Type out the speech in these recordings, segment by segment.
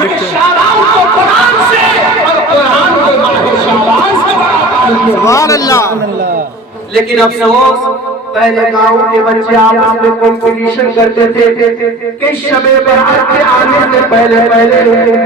माह शाबान को कुरान से और कुरान को माह शाबान से बड़ा ताल्लुक। सुभान अल्लाह। लेकिन अफसोस पहले गांव के बच्चे आपस में कंपटीशन करते थे कि शबे बरात के आने से पहले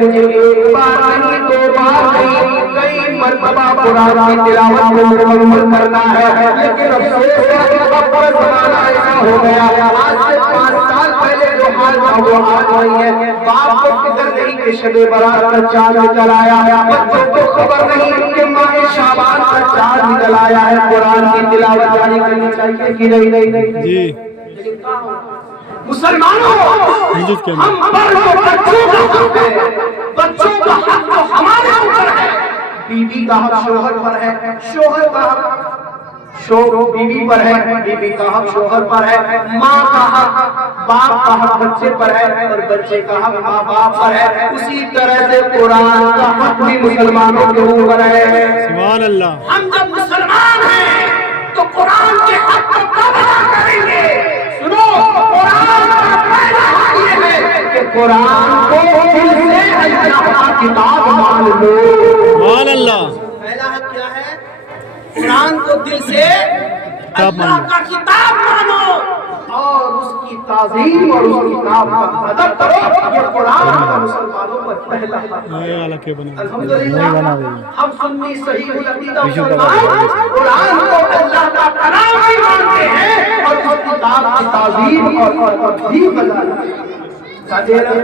मुझे एक बार नहीं, दो बार नहीं, कई मरतबा कुरान की तिलावत को मुकम्मल करना है। लेकिन अफसोस है कि अब जमाना ऐसा हो गया, आज से 5 साल पहले जो हाल था वो आज नहीं है। बाप को फिक्र नहीं कि शबे बरात का चांद निकल आया, बच्चों को खबर नहीं कि माह शाबान का चांद निकल आया है। कुरान की तिलावत जारी करनी चाहिए कि नहीं? जी मुसलमानों, हम पर जो बच्चों का हक तो हमारे ऊपर है। बीवी का हक शोहर पर है, शोहर का हक बीवी पर है, बीवी का हक शोहर पर है। माँ का हक, बाप का हक बच्चे पर है और बच्चे का हक माँ बाप पर है। उसी तरह से कुरान का हक भी मुसलमानों के ऊपर है। सुभान अल्लाह। हम जब मुसलमान हैं तो कुरान के हक को कब अदा करेंगे? सुनो, कुरान का पहला हक ये है कि कुरान को दिल से अल्लाह का किताब मान लो। सुभान अल्लाह। पहला हक क्या है? कुरान को दिल से अल्लाह का किताब मानो और उसकी ताज़ीम और उस किताब का अदब करो। ये कुरान का मुसलमानों पर पहला हक है। अल्हम्दुलिल्लाह हम सुन्नी सही अकीदा मुसलमान कुरान को अल्लाह का कलाम भी मानते हैं और उस किताब की ताज़ीम और अदब भी बताते हैं।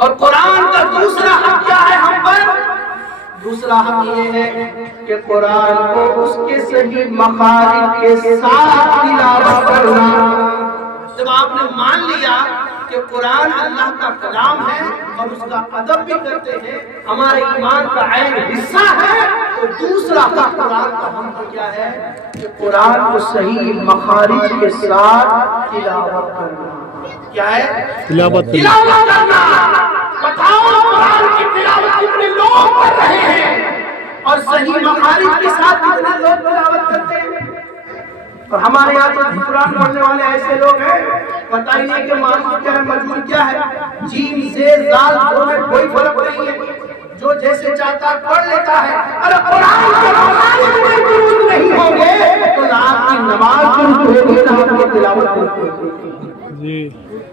और कुरान का दूसरा हक क्या है हम पर? दूसरा हक ये है कि कुरान को उसके सही मखारिज के साथ तिलावत करना। जब आपने मान लिया कि कुरान अल्लाह का कलाम है और उसका अदब भी करते हैं, हमारे ईमान का ऐन हिस्सा है, तो दूसरा हक कुरान का हम क्या है कि कुरान को सही मखारिज के साथ तिलावत करना। क्या है? तिलावत करना। बताओ कुरान की तिलावत कितने लोग कर रहे हैं और सही मखारिज के साथ कितने लोग तिलावत करते हैं? और हमारे यहाँ तो कुरान पढ़ने वाले ऐसे लोग हैं, पता ही नहीं कि मालूम क्या है, मजबूर क्या है। जीम से जाल दो में कोई फर्क नहीं है, जो जैसे चाहता पढ़ लेता है। अरे कुरान के मखारिज में दुरुस्त नहीं होंगे तो आपकी नमाज दुरुस्त होगी ना आपकी तिलावत दुरुस्त होगी।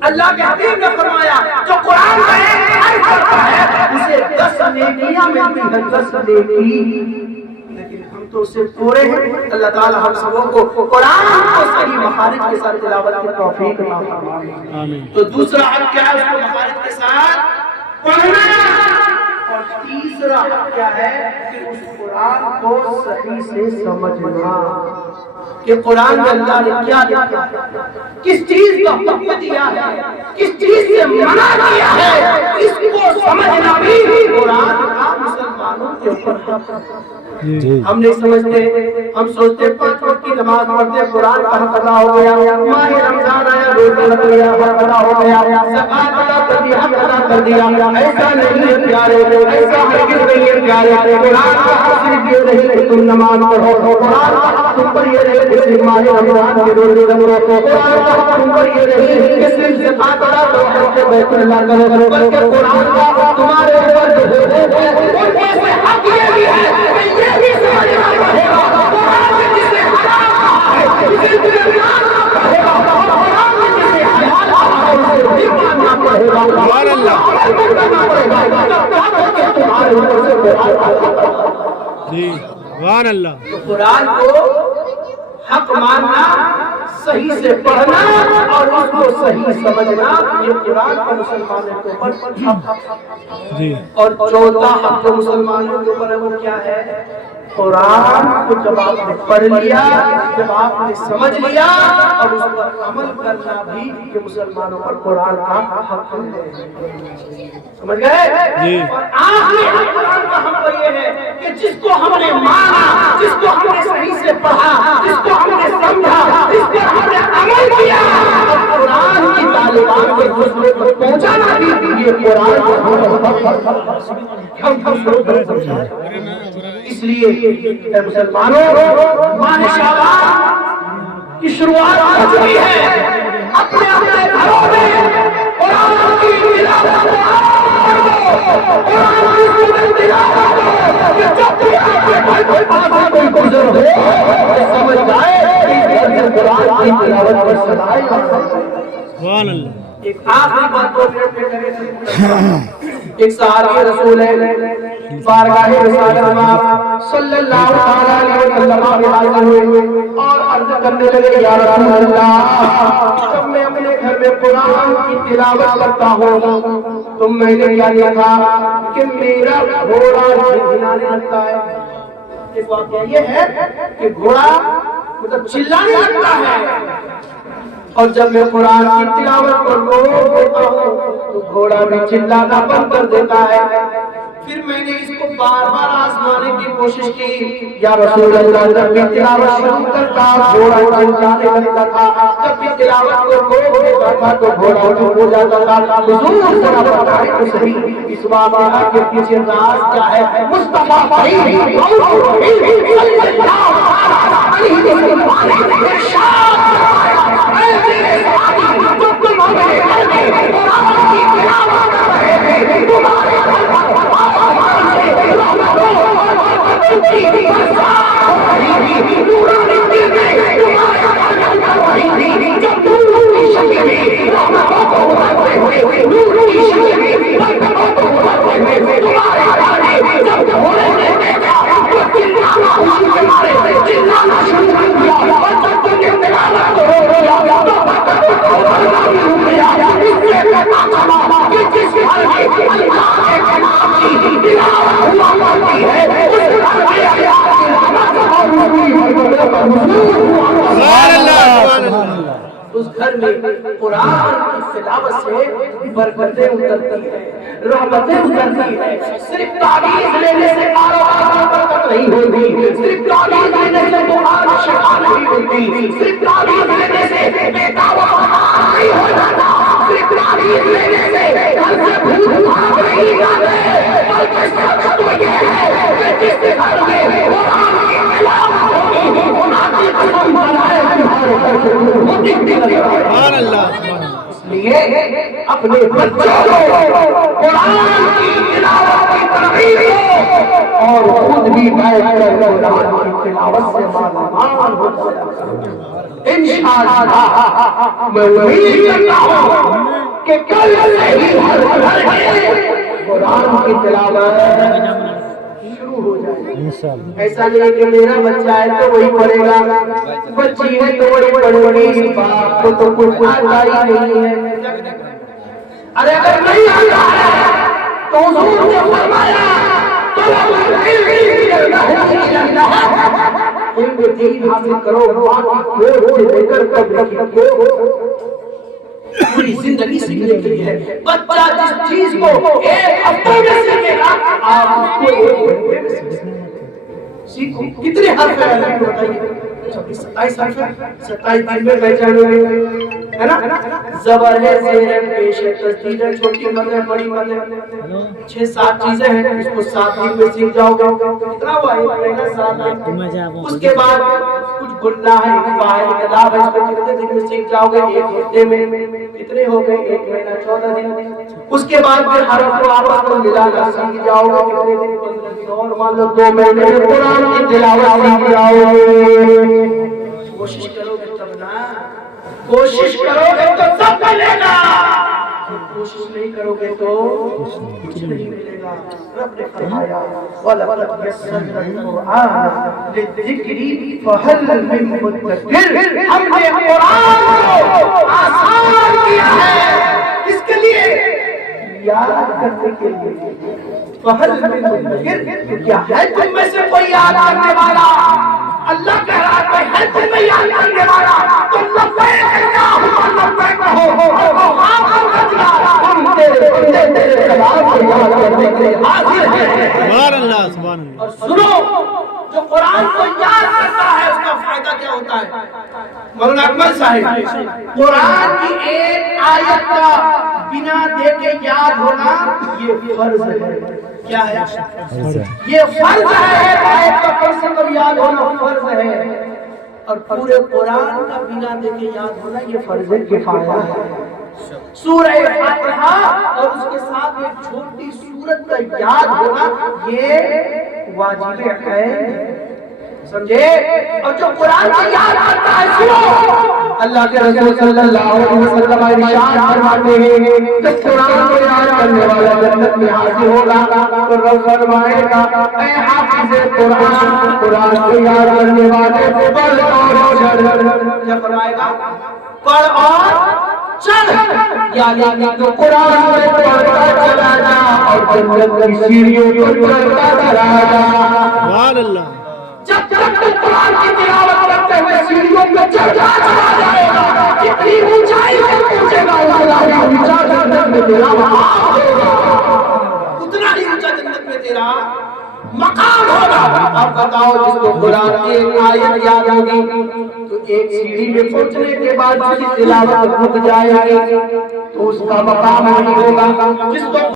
अल्लाह के हबीब ने फरमाया जो कुरान का एक हर्फ पढ़ता है उसे 10 नेकियां मिलती हैं, 10 नेकी। लेकिन हम तो उससे पूरे हैं। अल्लाह ताला हम सबों को कुरान को सही मखारिज के साथ तिलावत की तौफीक अता फरमाए। आमीन। तो दूसरा हक क्या है? उसको मखारिज के साथ पढ़ना। और तीसरा हक क्या है कि उस कुरान को सही से समझना कि कुरान में अल्लाह ने क्या लिखा है, किस चीज का हुक्म दिया है, किस चीज से मना किया है, इसको समझना भी कुरान का मुसलमानों के ऊपर हक है। हम नहीं समझते, हम सोचते 5 वक्त की नमाज पढ़ते कुरान का हक अदा हो गया, माह रमजान आया रोजा रख लिया हक अदा हो गया, ज़कात अदा कर दिया हक अदा कर दिया। ऐसा नहीं है प्यारे, ऐसा हरगिज़ नहीं है प्यारे। कुरान का हक सिर्फ ये नहीं कि तुम नमाज पढ़ो, कुरान का हक तुम पर ये नहीं कि सिर्फ माह रमजान के रोजे रखो, कुरान का हक तुम पर ये नहीं कि सिर्फ ज़कात अदा करो, बैतुल्लाह करो, बल्कि कुरान का हक तुम्हारे ऊपर जो है वो हक ये भी है कि ये भी समझना पड़ेगा कुरान में जिसे हराम कहा है, जिसे गुनाह कहेगा, कुरान में जिसे हलाल कहा है उसे भी मानना पड़ेगा। सुभान अल्लाह। जी सुभान अल्लाह। तो कुरान को हक मानना, सही से पढ़ना और उसको सही समझना, ये कुरान के मुसलमानों के ऊपर हक जी। और चौथा हक जो मुसलमानों के ऊपर है वो क्या है? कुरान को जब आपने पढ़ लिया, जब आपने समझ लिया और उस पर अमल करना भी ये मुसलमानों पर कुरान का हक है। समझ गए? और आखिरी हक कुरान का हमको ये है कि जिसको हमने माना, जिसको हमने सही से पढ़ा, जिसको हमने समझा, जिस पर हमने अमल किया, और कुरान की तालीमात के दूसरे को पहुंचाना भी ये कुरान का हक। इसलिए मुसलमानों, माह शाबान की शुरुआत हो चुकी है। अपने अपने घरों में कुरान की तिलावत सदाई सुभान अल्लाह। एक आखिरी बात 2 मिनट में करें। एक सहाबी रसूल है बारगाह रिसालत में सल्लल्लाहु अलैहि वसल्लम में हाजिर हुए और अर्ज करने लगे, या रसूल अल्लाह, जब मैं अपने घर में कुरान की तिलावत करता हूँ तो मैंने क्या देखा कि मेरा घोड़ा झिझियाने लगता है। एक वाक़या ये है कि घोड़ा मतलब चिल्लाने लगता है, और जब मैं कुरान की तिलावत पर रोक देता हूँ तो घोड़ा भी चिल्लाना बंद कर देता है। फिर मैंने इसको बार बार आजमाने की कोशिश की, या रसूल अल्लाह, जब भी तिलावत शुरू करता घोड़ा चिल्लाने लगता था, जब भी तिलावत को रोक देता था तो घोड़ा चुप हो जाता था। हुजूर जरा बताएं तो सही, इस वाक़या के पीछे राज क्या है? मुस्तफा उस घर में कुरान की तिलावत से बरकतें उतरती है, रहमतें उतरती है। सिर्फ ताबीज़ लेने से कारोबार में बरकत नहीं होती, सिर्फ ताबीज़ लेने से बुखार शिफा नहीं होती, सिर्फ ताबीज़ लेने से बेटा नहीं हो जाता, सिर्फ ताबीज़ लेने से घर से भूत भाग नहीं जाते, बल्कि सबक तो ये है कि जिस घर में कुरान की तिलावत होगी, कुरान की कसम बनाए सुभान अल्लाह। इसलिए अपने बच्चों को कुरान की तिलावत की तरगीब दो और खुद भी बैठकर कुरान की तिलावत से मालामाल हो जाओ। इंशाअल्लाह मैं उम्मीद करता हूँ कि कल से ही हर घर में कुरान की तिलावत शुरू हो जाए। ऐसा नहीं कि मेरा बच्चा है तो वही पढ़ेगा, बच्ची है तो वही पढ़ेगी, बाप को तो कुछ आता ही नहीं है। अरे अगर नहीं आता है तो हुजूर ने फरमाया इल्म दीन हासिल करो, बाकी कोर्स से लेकर कब्र की पूरी जिंदगी सीखने के लिए है। बच्चा जिस चीज को एक हफ्ते में सीखेगा आप उसको एक घंटे में सीखो। कितने हर्फ है बताइए? 27 हर्फ है, 27 दिन में पहचान है ना? ज़बर है, ज़ेर है, पेश है, तस्दीर है, छोटी मद है, बड़ी मद है, 6-7 चीजें हैं, इसको 7 दिन में सीख जाओगे। कितना हुआ? 1 महीना 7 दिन। उसके बाद कुछ गुन्ना है, फाइल कलाम है, इसको कितने दिन में सीख जाओगे? 1 हफ्ते में। कितने हो गए? 1 महीना 14 दिन। उसके बाद फिर हरफ को आपस में मिलाना सीख जाओगे। कितने दिन? 15 दिन। और मान लो 2 महीने में कुरान की तिलावत सीख जाओगे। कोशिश करोगे तब ना, कोशिश करोगे तो सब मिलेगा, कोशिश नहीं करोगे तो कुछ नहीं मिलेगा। रब ने फरमाया वलक़द यस्सरना अल-कुरआन लिज़िक्रि फहल मिन मुद्दकिर। हमने कुरान को आसान किया है, किसके लिए? याद करने के लिए। फहल मिन मुद्दकिर, क्या है तुम में से कोई याद करने वाला? अल्लाह कह रहा है तुम में याद करने वाला, तो लब्बैक अल्लाहुम्मा लब्बैक कहो और हम तेरे बंदे तेरे कलाम को याद करने के लिए हाजिर हैं। सुभान अल्लाह, सुभान अल्लाह। और सुनो, जो कुरान को याद करता है उसका फायदा क्या होता है? मौलाना अकमल साहब, कुरान की एक आयत का बिना देखे याद होना ये फर्ज है। क्या है? ये फर्ज है। आयत का कम से कम याद होना फर्ज है, और पूरे कुरान का बिना देखे याद होना ये फर्ज किफाया है। सूरह फातिहा और उसके साथ एक छोटी सूरत का याद होना ये वाजिब है। سمجھے؟ اور جو قرآن کی یاد کرتا ہے سنو، اللہ کے رسول صلی اللہ علیہ وسلم ارشاد فرماتے ہیں کہ قرآن کو یاد کرنے والا جنت میں حاضر ہوگا تو رب فرمائے گا اے حافظ قرآن، قرآن کو یاد کرنے والے پڑھ اور چڑھ، کیا فرمائے گا؟ پڑھ اور چڑھ، یعنی تو قرآن میں پڑھتا چلا جا اور جنت کی سیڑھیوں پر چڑھتا چلا جا۔ سبحان اللہ، جب تک تو قرآن کی تلاوت کرتے ہوئے سیڑھیوں پہ چڑھتا چلا جائے گا، جتنی اونچائی پہ پہنچے گا اتنا ہی اونچا جنت میں تیرا مقام ہوگا، اتنا ہی اونچا جنت میں تیرا مقام ہوگا۔ اب بتاؤ جس کو قرآن کی ایک آیت یاد ہوگی تو ایک سیڑھی میں پہنچنے کے بعد اس کی تلاوت رک جائے گی تو اس کا مقام نہیں ہوگا۔ جس کو